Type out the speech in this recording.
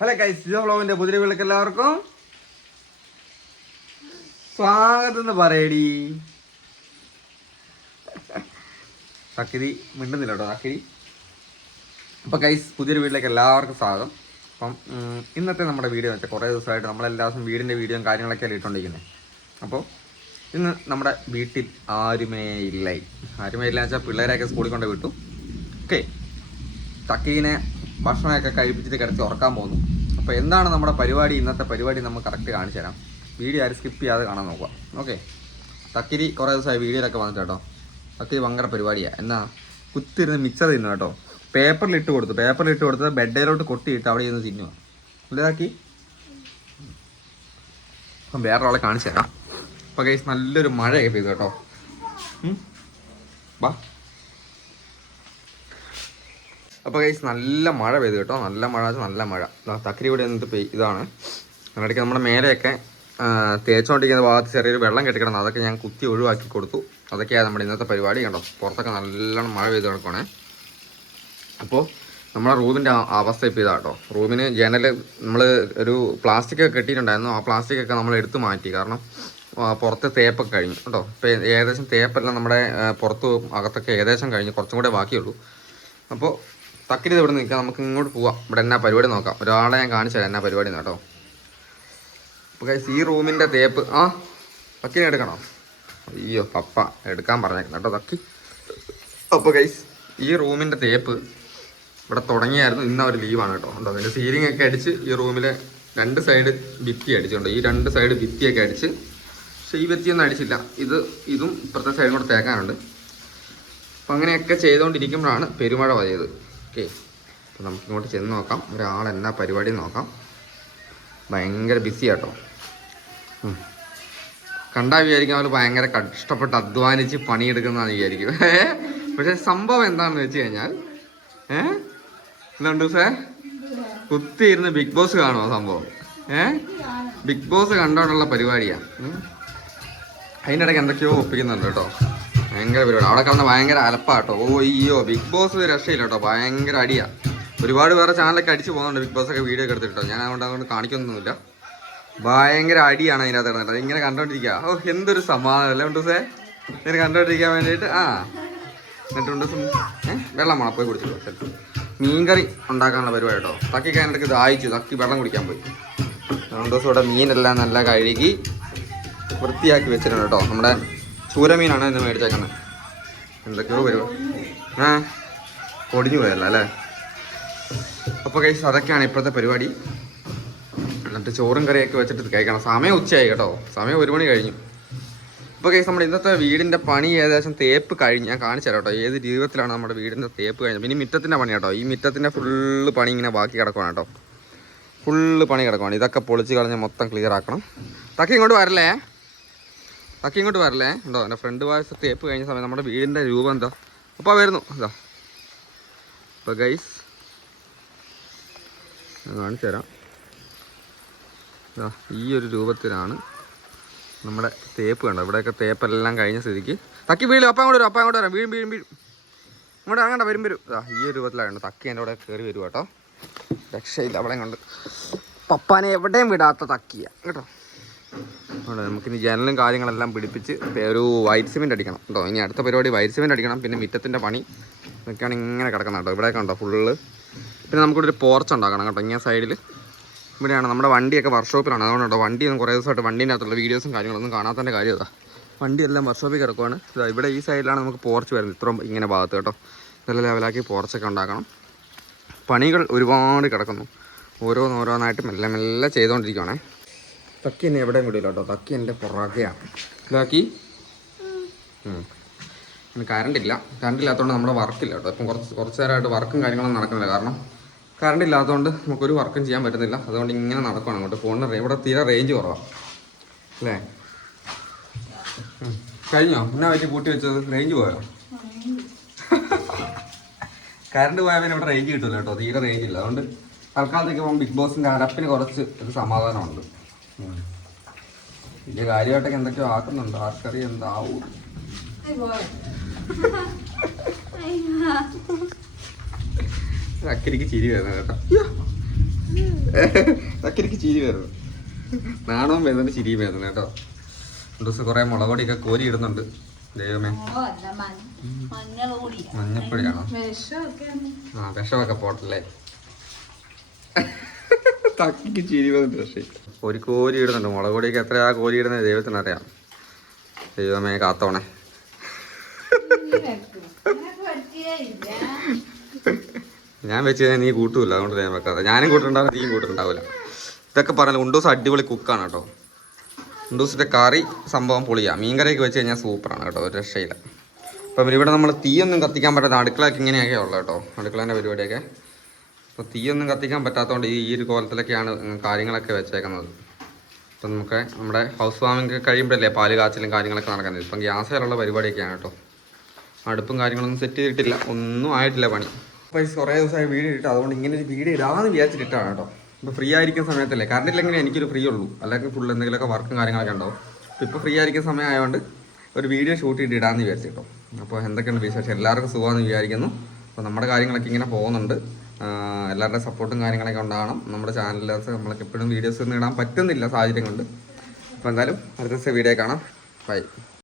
Hello guys Jio വ്ളോഗിന്റെ പുതിയ വീട്ടിലേക്ക് എല്ലാവർക്കും സ്വാഗതം എന്ന് പറയടി. തക്കിരി മിണ്ടുന്നില്ല കേട്ടോ തക്കിരി അപ്പോൾ ഗൈസ് പുതിയൊരു വീട്ടിലേക്ക് എല്ലാവർക്കും സ്വാഗതം. അപ്പം ഇന്നത്തെ നമ്മുടെ വീഡിയോ എന്ന് വെച്ചാൽ കുറേ ദിവസമായിട്ട് നമ്മളെല്ലാ ദിവസവും വീടിന്റെ വീഡിയോയും കാര്യങ്ങളൊക്കെ ഇട്ടുകൊണ്ടിരിക്കുന്നത് അപ്പോൾ ഇന്ന് നമ്മുടെ വീട്ടിൽ ആരുമേ ഇല്ലായി ആരുമേ ഇല്ല വെച്ചാൽ പിള്ളേരെയൊക്കെ സ്കൂളിൽ കൊണ്ട് വിട്ടു. ഓക്കെ തക്കീനെ ഭക്ഷണമൊക്കെ കഴിപ്പിച്ചിട്ട് കിടത്തി ഉറക്കാൻ പോകുന്നു. അപ്പോൾ എന്താണ് നമ്മുടെ പരിപാടി? ഇന്നത്തെ പരിപാടി നമുക്ക് കറക്റ്റ് കാണിച്ചു തരാം. വീഡിയോ ആരും സ്കിപ്പ് ചെയ്യാതെ കാണാൻ നോക്കുക. ഓക്കെ തക്കിരി കുറേ ദിവസമായി വീഡിയോയിലൊക്കെ വന്നിട്ട് കേട്ടോ. തക്കിരി ഭയങ്കര പരിപാടിയാണ് എന്നാ കുത്തിരുന്ന് മിക്സർ തിന്നു കേട്ടോ. പേപ്പറിൽ ഇട്ട് കൊടുത്തു. പേപ്പറിൽ ഇട്ട് കൊടുത്തത് ബെഡേലോട്ട് കൊട്ടിയിട്ട് അവിടെ ഇരുന്ന് തിന്നു ഇതാക്കി അപ്പം വേറൊരാളെ കാണിച്ചു തരാം. അപ്പോൾ കേസ് നല്ലൊരു മഴയൊക്കെ പെയ്തു കേട്ടോ. ബാ അപ്പോൾ ഗൈസ് നല്ല മഴ പെയ്തു കേട്ടോ. നല്ല മഴ നല്ല മഴ. തക്കരി ഇവിടെ നിന്നിട്ട് പെയ് ഇതാണ്. അതിനിടയ്ക്ക് നമ്മുടെ മേലെയൊക്കെ തേച്ചോണ്ടിരിക്കുന്ന ഭാഗത്ത് ചെറിയൊരു വെള്ളം കെട്ടിക്കിടന്നു അതൊക്കെ ഞാൻ കുത്തി ഒഴിവാക്കി കൊടുത്തു. അതൊക്കെയാണ് നമ്മുടെ ഇന്നത്തെ പരിപാടി കണ്ടോ? പുറത്തൊക്കെ നല്ലോണം മഴ പെയ്ത് കിടക്കണേ അപ്പോൾ നമ്മുടെ റൂമിന്റെ അവസ്ഥ ഇപ്പോൾ ഇതാ കേട്ടോ. റൂമിന് ജനൽ നമ്മൾ ഒരു പ്ലാസ്റ്റിക് ഒക്കെ കെട്ടിയിട്ടുണ്ടായിരുന്നു. ആ പ്ലാസ്റ്റിക് ഒക്കെ നമ്മൾ എടുത്ത് മാറ്റി. കാരണം പുറത്ത് തേപ്പൊക്കെ കഴിഞ്ഞു കേട്ടോ. ഇപ്പോൾ ഏകദേശം തേപ്പെല്ലാം നമ്മുടെ പുറത്ത് അകത്തൊക്കെ ഏകദേശം കഴിഞ്ഞു. കുറച്ചും കൂടെ ബാക്കിയുള്ളൂ. അപ്പോൾ തക്കിരി ഇവിടെ നിൽക്കാം. നമുക്ക് ഇങ്ങോട്ട് പോവാം. ഇവിടെ എന്നാ പരിപാടി നോക്കാം. ഒരാളെ ഞാൻ കാണിച്ചു തരാം. എന്നാ പരിപാടി കേട്ടോ. അപ്പോൾ ഈ റൂമിന്റെ തേപ്പ് ആ തക്കിനെ എടുക്കണോ? അയ്യോ പപ്പ എടുക്കാൻ പറഞ്ഞേക്കണം കേട്ടോ തക്കി അപ്പോൾ ഗൈസ് ഈ റൂമിന്റെ തേപ്പ് ഇവിടെ തുടങ്ങിയായിരുന്നു. ഇന്ന് ഒരു ലീവാണ് കേട്ടോ. ഉണ്ടോ അതിന്റെ സീലിംഗ് ഒക്കെ അടിച്ച് ഈ റൂമിലെ രണ്ട് സൈഡ് ഭിത്തി അടിച്ചിട്ടുണ്ട് ഈ രണ്ട് സൈഡ് ഭിത്തിയൊക്കെ അടിച്ച് പക്ഷേ ഈ ഭിത്തിയൊന്നും അടിച്ചില്ല. ഇത് ഇതും ഇപ്പുറത്തെ സൈഡും കൂടെ തേക്കാനുണ്ട്. അപ്പം അങ്ങനെയൊക്കെ ചെയ്തുകൊണ്ടിരിക്കുമ്പോഴാണ് പെരുമഴ പതിയത്. ഓക്കെ. അപ്പം നമുക്ക് ഇങ്ങോട്ട് ചെന്ന് നോക്കാം. ഒരാൾ എന്നാ പരിപാടി നോക്കാം. ഭയങ്കര ബിസി ആട്ടോ. കണ്ടാൽ കണ്ടാ വിചാരിക്കും അവർ ഭയങ്കര കഷ്ടപ്പെട്ട് അധ്വാനിച്ച് പണിയെടുക്കുന്നതാണ് വിചാരിക്കും. പക്ഷെ സംഭവം എന്താണെന്ന് വെച്ച് കഴിഞ്ഞാൽ ഏ? എന്തുണ്ട് സേ? കുത്തി ഇരുന്ന് ബിഗ് ബോസ് കാണുമോ സംഭവം? ഏ? ബിഗ് ബോസ് കണ്ടോണ്ടുള്ള പരിപാടിയാ. അതിനിടയ്ക്ക് എന്തൊക്കെയോ ഒപ്പിക്കുന്നുണ്ട് കേട്ടോ. ഭയങ്കര പരിപാടി. അവിടെ കാണുന്ന ഭയങ്കര അലപ്പാട്ടോ. ഓ അയ്യോ ബിഗ് ബോസ് രക്ഷയില്ല കേട്ടോ ഭയങ്കര അടിയാ. ഒരുപാട് വേറെ ചാനലൊക്കെ അടിച്ച് പോകുന്നുണ്ട് ബിഗ് ബോസ് ഒക്കെ വീഡിയോ ഒക്കെ എടുത്തിട്ടോ. ഞാൻ അതുകൊണ്ട് അതുകൊണ്ട് കാണിക്കൊന്നുമില്ല. ഭയങ്കര അടിയാണ് അതിനകത്ത് കിടന്നിട്ട്. ഇങ്ങനെ കണ്ടോണ്ടിരിക്കുക ഓ എന്തൊരു സമാധാനം അല്ലേ ഉണ്ടൂസേ ഇങ്ങനെ കണ്ടോണ്ടിരിക്കാൻ വേണ്ടിയിട്ട്. ആ. എന്നിട്ട് ഉണ്ടൂസും വെള്ളം വേണം പോയി കുടിച്ചിട്ടോ മീൻകറി ഉണ്ടാക്കാനുള്ള പരിപാടി കേട്ടോ തക്കി കഴിഞ്ഞിടയ്ക്ക് ദാഹിച്ചു തക്കി വെള്ളം കുടിക്കാൻ പോയി. രണ്ടു ദിവസം ഇവിടെ മീനെല്ലാം നല്ല കഴുകി വൃത്തിയാക്കി വെച്ചിട്ടുണ്ട് കേട്ടോ. നമ്മുടെ ചൂരമീനാണ് ഇന്ന് മേടിച്ചേക്കുന്നത്. എന്തൊക്കെയോ വരും ആ കൊടിഞ്ഞു പോയല്ല അല്ലേ? അപ്പോൾ കഴിച്ച് അതൊക്കെയാണ് ഇപ്പോഴത്തെ പരിപാടി. എന്നിട്ട് ചോറും കറിയൊക്കെ വെച്ചിട്ട് കഴിക്കണം. സമയം ഉച്ചയായി കേട്ടോ. സമയം ഒരു മണി കഴിഞ്ഞു. ഇപ്പോൾ കേസ് നമ്മുടെ ഇന്നത്തെ വീടിന്റെ പണി ഏകദേശം തേപ്പ് കഴിഞ്ഞ്. ഞാൻ കാണിച്ചു തരാം കേട്ടോ. ഏത് ജീവിതത്തിലാണ് നമ്മുടെ വീടിന്റെ തേപ്പ് കഴിഞ്ഞത്. പിന്നെ മിറ്റത്തിന്റെ പണി കേട്ടോ. ഈ മിറ്റത്തിന്റെ ഫുള്ള് പണി ഇങ്ങനെ ബാക്കി കിടക്കുവാണ് കേട്ടോ. ഫുള്ള് പണി കിടക്കുവാണ്. ഇതൊക്കെ പൊളിച്ച് കളഞ്ഞ് മൊത്തം ക്ലിയർ ആക്കണം. തക്കി ഇങ്ങോട്ട് വരല്ലേ? തക്കി ഇങ്ങോട്ട് വരല്ലേ? ഉണ്ടോ എന്റെ ഫ്രണ്ട് വായസ് തേപ്പ് കഴിഞ്ഞ സമയം നമ്മുടെ വീടിന്റെ രൂപം എന്താ? അപ്പോൾ വരുന്നു. എന്താ അപ്പോൾ ഗൈസ് കാണിച്ചു തരാം. ഈ ഒരു രൂപത്തിലാണ് നമ്മുടെ തേപ്പ് കണ്ടോ ഇവിടെയൊക്കെ തേപ്പെല്ലാം കഴിഞ്ഞ സ്ഥിതിക്ക്. തക്കി വീഴും അപ്പം അങ്ങോട്ട് വരും അപ്പം അങ്ങോട്ട് വരാം. വീഴും വീഴും വീഴും. ഇങ്ങോട്ട് ഇറങ്ങണ്ട വരും വരും. ഇതാ ഈ ഒരു രൂപത്തിലാണ് തക്കി എന്റെ അവിടെ കയറി വരും കേട്ടോ. രക്ഷയില്ല അവളെ കൊണ്ട്. പപ്പാനെ എവിടെയും വിടാത്ത തക്കിയാണ് കേട്ടോ. അവിടെ നമുക്കിനി ജനലും കാര്യങ്ങളെല്ലാം പിടിപ്പിച്ച് ഒരു വൈറ്റ് സിമെന്റ് അടിക്കണം കേട്ടോ. ഇനി അടുത്ത പരിപാടി വൈറ്റ് സിമെന്റ് അടിക്കണം. പിന്നെ മിറ്റത്തിന്റെ പണി ഇതൊക്കെയാണ് ഇങ്ങനെ കിടക്കുന്നത് കേട്ടോ. ഇവിടെ കണ്ടോ ഫുള്ള് പിന്നെ നമുക്കിവിടെ ഒരു പോർച്ച് ഉണ്ടാക്കണം കേട്ടോ ഇങ്ങനെ സൈഡിൽ ഇവിടെയാണ് നമ്മുടെ വണ്ടിയൊക്കെ വർക്ക്ഷോപ്പിലാണ് അതുകൊണ്ട് വണ്ടി ഒന്നും കുറേ ദിവസമായിട്ട് വണ്ടീന്റെ അകത്തുള്ള വീഡിയോസും കാര്യങ്ങളൊന്നും കാണാത്തതിന്റെ കാര്യം വണ്ടി വണ്ടിയെല്ലാം വർക്ക്ഷോപ്പിൽ കിടക്കുവാണ്. ഇവിടെ ഈ സൈഡിലാണ് നമുക്ക് പോർച്ച് വരുന്നത്. ഇത്രയും ഇങ്ങനെ ഭാഗത്ത് കേട്ടോ. നല്ല ലെവലാക്കി പോർച്ചൊക്കെ ഉണ്ടാക്കണം. പണികൾ ഒരുപാട് കിടക്കുന്നു. ഓരോന്നോരോന്നായിട്ട് മെല്ലെ മെല്ലെ ചെയ്തുകൊണ്ടിരിക്കുകയാണേ തക്കി എന്നെ എവിടെയും വിടില്ല കേട്ടോ തക്കി എന്റെ പുറകെയാണ്. ഇതാക്കി. കറണ്ട് ഇല്ല. കറണ്ട് ഇല്ലാത്തതുകൊണ്ട് നമ്മുടെ വർക്കില്ല കേട്ടോ. ഇപ്പം കുറച്ച് കുറച്ച് നേരമായിട്ട് വർക്കും കാര്യങ്ങളൊന്നും നടക്കുന്നില്ല. കാരണം കറണ്ട് ഇല്ലാത്തതുകൊണ്ട് നമുക്കൊരു വർക്കും ചെയ്യാൻ പറ്റുന്നില്ല. അതുകൊണ്ട് ഇങ്ങനെ നടക്കുകയാണ് അങ്ങോട്ട്. ഫോണിന് റേ- ഇവിടെ തീരെ റേഞ്ച് കുറവാണ് അല്ലേ? കഴിഞ്ഞോ? എന്നാ പറ്റി പൂട്ടി വെച്ചത്? റേഞ്ച് പോയോ? കറണ്ട് പോയാൽ പിന്നെ ഇവിടെ റേഞ്ച് കിട്ടില്ല കേട്ടോ. തീരെ റേഞ്ച് ഇല്ല. അതുകൊണ്ട് തൽക്കാലത്തേക്ക് പോകുമ്പോൾ ബിഗ് ബോസിന്റെ അടപ്പിന് കുറച്ച് ഒരു സമാധാനമുണ്ട്. വലിയ കാര്യമായിട്ടൊക്കെ എന്തൊക്കെയോ ആക്കുന്നുണ്ട്. ആർക്കറി എന്താവും. അക്കരിക്ക് ചിരി വരുന്നത് കേട്ടോ. അക്കരിക്ക് ചിരി വരുന്നു. നാണവും വരുന്നുണ്ട് ചിരിയും വരുന്നു കേട്ടോ. ദിവസം കുറെ മുളക് പൊടിയൊക്കെ കോരി ഇടുന്നുണ്ട് ദൈവമേ മഞ്ഞപ്പൊടിയാണോ? ആ വിഷമൊക്കെ പോട്ടല്ലേ? തക്കിക്ക് ചിരി വന്നിട്ട് പക്ഷേ ഒരു കോരി ഇടുന്നുണ്ട്. മുളക് പൊടിയൊക്കെ എത്രയാ കോരി ഇടുന്നത് ദൈവത്തിന് അറിയാം. ദൈവമേ കാത്തോണേ. ഞാൻ വെച്ച് കഴിഞ്ഞാൽ നീ കൂട്ടൂല. അതുകൊണ്ട് ഞാൻ വെക്കാതെ. ഞാനും കൂട്ടുണ്ടാവില്ല നീയും കൂട്ടുണ്ടാവില്ല ഇതൊക്കെ പറഞ്ഞാൽ ഉണ്ടൂസ് അടിപൊളി കുക്കാണ് കേട്ടോ. ഉണ്ടൂസിന്റെ കറി സംഭവം പൊളിയാ. മീൻ കറിയൊക്കെ വെച്ച് കഴിഞ്ഞാൽ സൂപ്പറാണ് കേട്ടോ. ഒരു രക്ഷയില്ല. അപ്പം ഇവിടെ നമ്മൾ തീയൊന്നും കത്തിക്കാൻ പറ്റാത്ത അടുക്കളയൊക്കെ ഇങ്ങനെയൊക്കെ ഉള്ളു കേട്ടോ. അടുക്കളേന്റെ പരിപാടിയൊക്കെ. അപ്പോൾ തീയൊന്നും കത്തിക്കാൻ പറ്റാത്തതുകൊണ്ട് ഈ ഒരു കോലത്തിലൊക്കെയാണ് കാര്യങ്ങളൊക്കെ വെച്ചേക്കുന്നത്. ഇപ്പം നമുക്ക് നമ്മുടെ ഹൗസ് വാമിംഗ് കഴിയുമ്പോഴല്ലേ പാൽ കാച്ചിലും കാര്യങ്ങളൊക്കെ നടക്കുന്നത് ഇപ്പം ഗ്യാസ് വരെയുള്ള പരിപാടിയൊക്കെയാണ് കേട്ടോ. അടുപ്പും കാര്യങ്ങളൊന്നും സെറ്റ് ചെയ്തിട്ടില്ല. ഒന്നും ആയിട്ടില്ല പണി. അപ്പോൾ ഈ കുറേ ദിവസമായി വീഡിയോ ഇട്ട് അതുകൊണ്ട് ഇങ്ങനെ ഒരു വീഡിയോ ഇടാന്ന് വിചാരിച്ചിട്ടാണ് കേട്ടോ. ഇപ്പോൾ ഫ്രീ ആയിരിക്കുന്ന സമയത്തല്ലേ? കറണ്ട് ഇല്ലെങ്കിൽ എനിക്കൊരു ഫ്രീ ഉള്ളൂ. അല്ലെങ്കിൽ ഫുൾ എന്തെങ്കിലുമൊക്കെ വർക്കും കാര്യങ്ങളൊക്കെ ഉണ്ടാവും. അപ്പോൾ ഇപ്പോൾ ഫ്രീ ആയിരിക്കുന്ന സമയമായതുകൊണ്ട് ഒരു വീഡിയോ ഷൂട്ട് ചെയ്ത് ഇടാമെന്ന് വിചാരിച്ചു കേട്ടോ. അപ്പോൾ എന്തൊക്കെയുണ്ട് വിശേഷം? എല്ലാവർക്കും സുഖമാണെന്ന് വിചാരിക്കുന്നു. അപ്പോൾ നമ്മുടെ കാര്യങ്ങളൊക്കെ ഇങ്ങനെ പോകുന്നുണ്ട്. എല്ലാവരുടെ സപ്പോർട്ടും കാര്യങ്ങളൊക്കെ ഉണ്ടാകണം നമ്മുടെ ചാനലിനകത്ത് നമ്മൾക്ക് എപ്പോഴും വീഡിയോസ് നേടാൻ പറ്റുന്നില്ല സാഹചര്യം കൊണ്ട്. അപ്പോൾ എന്തായാലും അടുത്ത വീഡിയോ കാണാം. ബൈ